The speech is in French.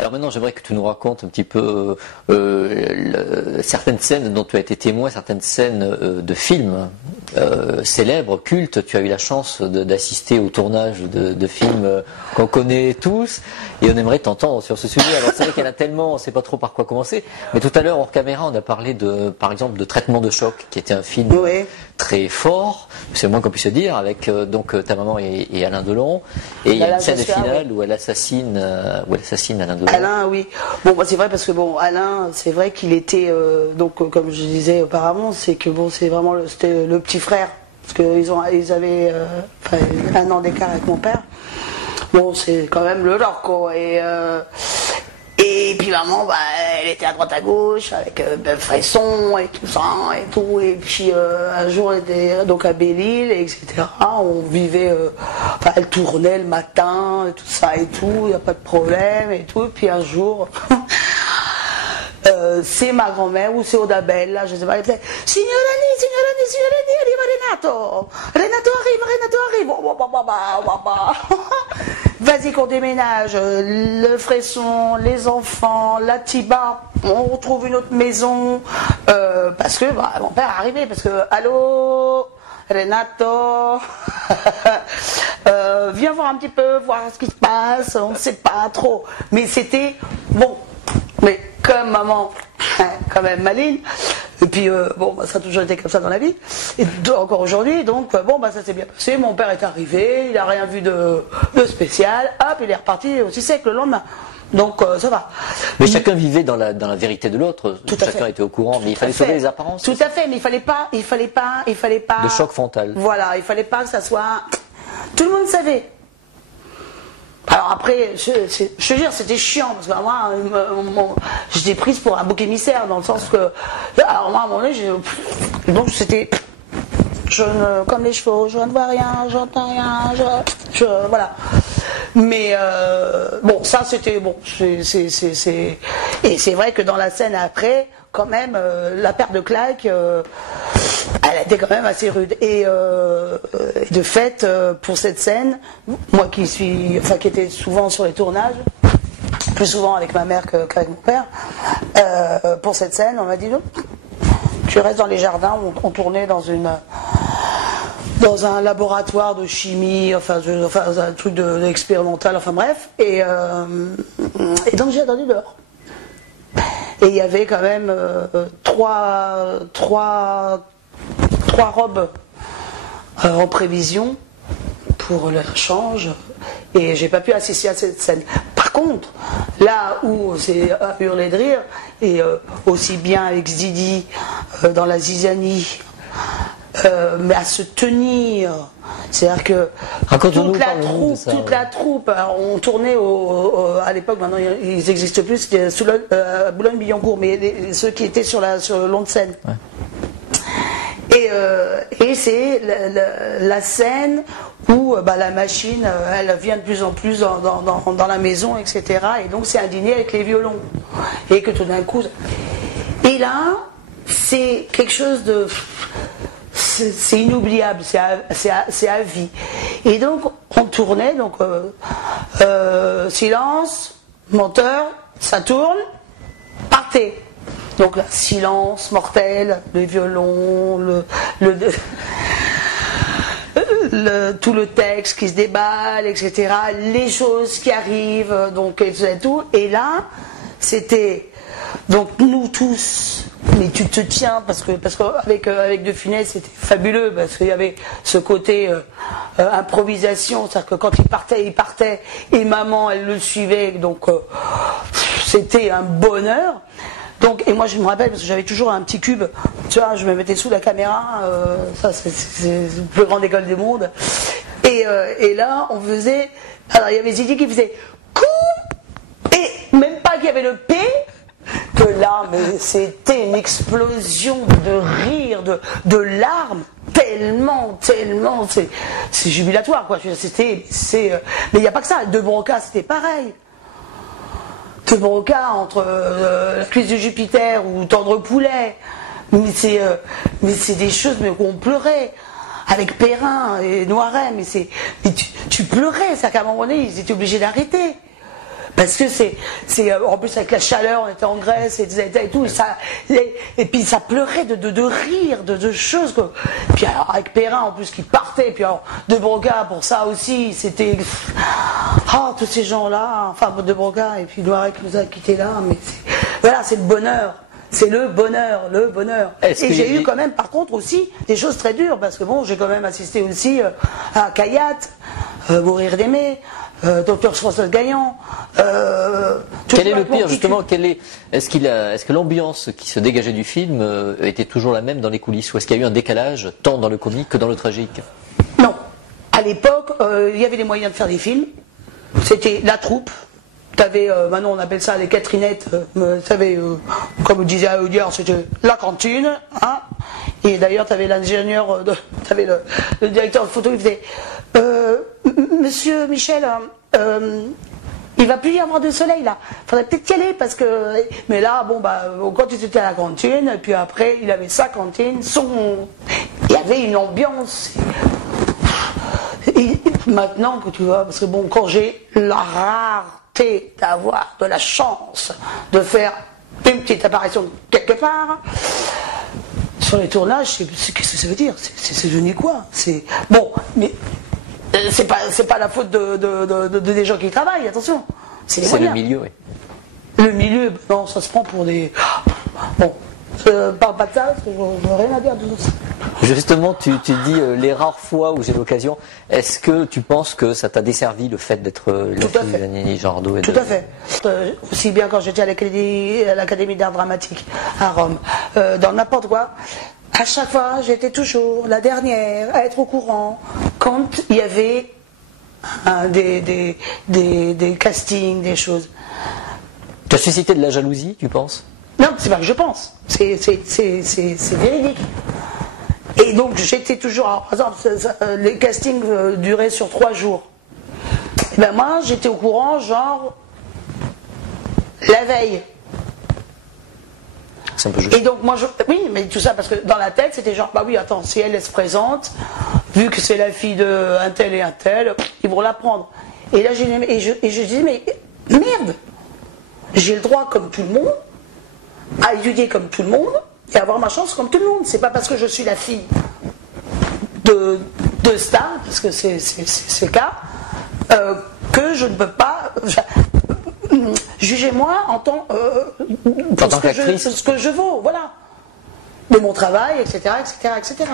Alors maintenant, j'aimerais que tu nous racontes un petit peu certaines scènes dont tu as été témoin, certaines scènes de films célèbres, cultes. Tu as eu la chance d'assister au tournage de films qu'on connaît tous, et on aimerait t'entendre sur ce sujet. Alors c'est vrai qu'il y en a tellement, on ne sait pas trop par quoi commencer, mais tout à l'heure, hors caméra, on a parlé par exemple, de Traitement de choc, qui était un film très fort, c'est le moins qu'on puisse dire, avec donc ta maman et Alain Delon, et il y a une scène finale où elle assassine Alain Delon. Alain, oui. Bon, c'est vrai parce que bon, Alain, c'est vrai qu'il était donc comme je disais auparavant, c'est que bon, c'est vraiment c'était le petit frère parce qu'ils avaient un an d'écart avec mon père. Bon, c'est quand même le leur quoi. Et puis maman, elle était à droite à gauche avec Fresson et tout ça et tout. Et puis un jour, elle était donc à Belle-Île, etc. On vivait, elle tournait le matin et tout ça et tout. Il n'y a pas de problème et tout. Et puis un jour, c'est ma grand-mère ou c'est Odabelle, là, je sais pas. Elle disait Signorani, arriva Renato. Renato arrive. Vas-y qu'on déménage, le Fresson, les enfants, la Tiba, on retrouve une autre maison, parce que mon père est arrivé, parce que allô Renato, viens voir un petit peu, voir ce qui se passe, on ne sait pas trop, mais c'était bon, mais comme maman, quand même maligne. Et puis, ça a toujours été comme ça dans la vie, et encore aujourd'hui, donc, ça s'est bien passé, mon père est arrivé, il n'a rien vu de spécial, hop, il est reparti aussi sec le lendemain. Donc, ça va. Mais chacun vivait dans la vérité de l'autre, chacun était au courant, mais il fallait sauver les apparences. Tout à fait, mais il fallait pas... De choc frontal. Voilà, il fallait pas que ça soit... Tout le monde savait. Alors après, je veux dire, c'était chiant, parce que moi, j'étais prise pour un bouc émissaire, dans le sens que, alors moi, à un moment donné, donc c'était, comme les chevaux, je ne vois rien, j'entends rien, voilà. Mais, ça c'était, et c'est vrai que dans la scène après, quand même, la paire de claques, elle était quand même assez rude. Et de fait, pour cette scène, moi qui étais souvent sur les tournages, plus souvent avec ma mère qu'avec mon père, pour cette scène, on m'a dit non, tu restes dans les jardins. On tournait dans un laboratoire de chimie, un truc expérimental, enfin bref. Et donc j'ai attendu dehors. Et il y avait quand même trois robes en prévision pour le change, et j'ai pas pu assister à cette scène. Par contre, là où c'est à hurler de rire, et aussi bien avec Zidi dans la zizanie, mais à se tenir, c'est-à-dire que toute la troupe, alors on tournait à l'époque, maintenant ils n'existent plus, c'était à Boulogne-Billancourt, mais ceux qui étaient sur le long de Seine. Ouais. Et c'est la scène où la machine, elle vient de plus en plus dans la maison, etc. Et donc c'est un dîner avec les violons. Et que tout d'un coup... Et là, c'est quelque chose de... C'est inoubliable, c'est à vie. Et donc, on tournait, donc silence, monteur, ça tourne, partez. Donc là, silence mortel, le violon, tout le texte qui se déballe, etc. Les choses qui arrivent, donc et tout. Et là, c'était donc nous tous. Mais tu te tiens parce qu'avec De Funès c'était fabuleux, parce qu'il y avait ce côté improvisation, c'est-à-dire que quand il partait et maman elle le suivait, donc c'était un bonheur. Donc, et moi je me rappelle, parce que j'avais toujours un petit cube, tu vois, je me mettais sous la caméra, ça c'est la plus grande école du monde, et là on faisait, alors il y avait Zidi qui faisait coupe, et même pas qu'il y avait le P, que là, mais c'était une explosion de rire, de larmes, tellement, c'est jubilatoire, quoi. Mais il n'y a pas que ça. De Broca, c'était pareil. De Broca, entre la cuisse de Jupiter ou Tendre Poulet, mais c'est des choses mais qu'on pleurait. Avec Perrin et Noiret, mais tu pleurais, c'est qu'à un moment donné, ils étaient obligés d'arrêter. Parce que en plus avec la chaleur, on était en Grèce et tout, et puis ça pleurait de rire, de choses. Quoi. Puis alors avec Perrin en plus qui partait, puis alors De Broca pour ça aussi, c'était tous ces gens-là, enfin De Broca et puis Loiret qui nous a quittés là, mais voilà, c'est le bonheur. C'est le bonheur, le bonheur. Et j'ai eu quand même, par contre, aussi des choses très dures, parce que bon, j'ai quand même assisté aussi à Kayat, Mourir d'aimer, Docteur François Gaillan. Quel est le pire, justement, est-ce que l'ambiance qui se dégageait du film était toujours la même dans les coulisses, ou est-ce qu'il y a eu un décalage, tant dans le comique que dans le tragique? Non. À l'époque, il y avait les moyens de faire des films. C'était la troupe. T'avais, maintenant on appelle ça les Catherinettes, t'avais, comme disait Audiard, c'était la cantine, hein. Et d'ailleurs t'avais l'ingénieur, t'avais le directeur de photo, il faisait, Monsieur Michel, il va plus y avoir de soleil là, faudrait peut-être y aller parce que, mais là bon quand il était à la cantine, et puis après il avait sa cantine, il y avait une ambiance. Et maintenant que tu vois, parce que bon, quand j'ai la rareté d'avoir de la chance de faire une petite apparition quelque part, sur les tournages, qu'est-ce que ça veut dire? C'est devenu quoi? C'est bon, mais c'est pas la faute des gens qui y travaillent, attention. C'est le milieu, oui. Le milieu, non, ça se prend pour des. Bon, je parle pas de ça, parce que je n'ai rien à dire de tout ça. Justement, tu dis les rares fois où j'ai l'occasion, est-ce que tu penses que ça t'a desservi le fait d'être la fille de Nini Jardot? Tout à fait. Aussi bien quand j'étais à l'Académie d'art dramatique à Rome, dans n'importe quoi, à chaque fois j'étais toujours la dernière à être au courant quand il y avait des castings, des choses. Tu as suscité de la jalousie, tu penses? Non, c'est pas que je pense, c'est véridique. Et donc j'étais toujours, alors, par exemple, les castings duraient sur 3 jours. Et ben moi j'étais au courant genre la veille. C'est un peu juste. Et donc moi oui, mais tout ça parce que dans la tête c'était genre bah oui attends, si elle se présente, vu que c'est la fille de un tel et un tel, ils vont la prendre. Et là je dis mais merde, j'ai le droit comme tout le monde à étudier comme tout le monde et avoir ma chance comme tout le monde. C'est pas parce que je suis la fille de stars, parce que c'est le cas, que je ne peux pas. Jugez-moi en tant qu'actrice, ce que je vaux, voilà, de mon travail, etc., etc., etc.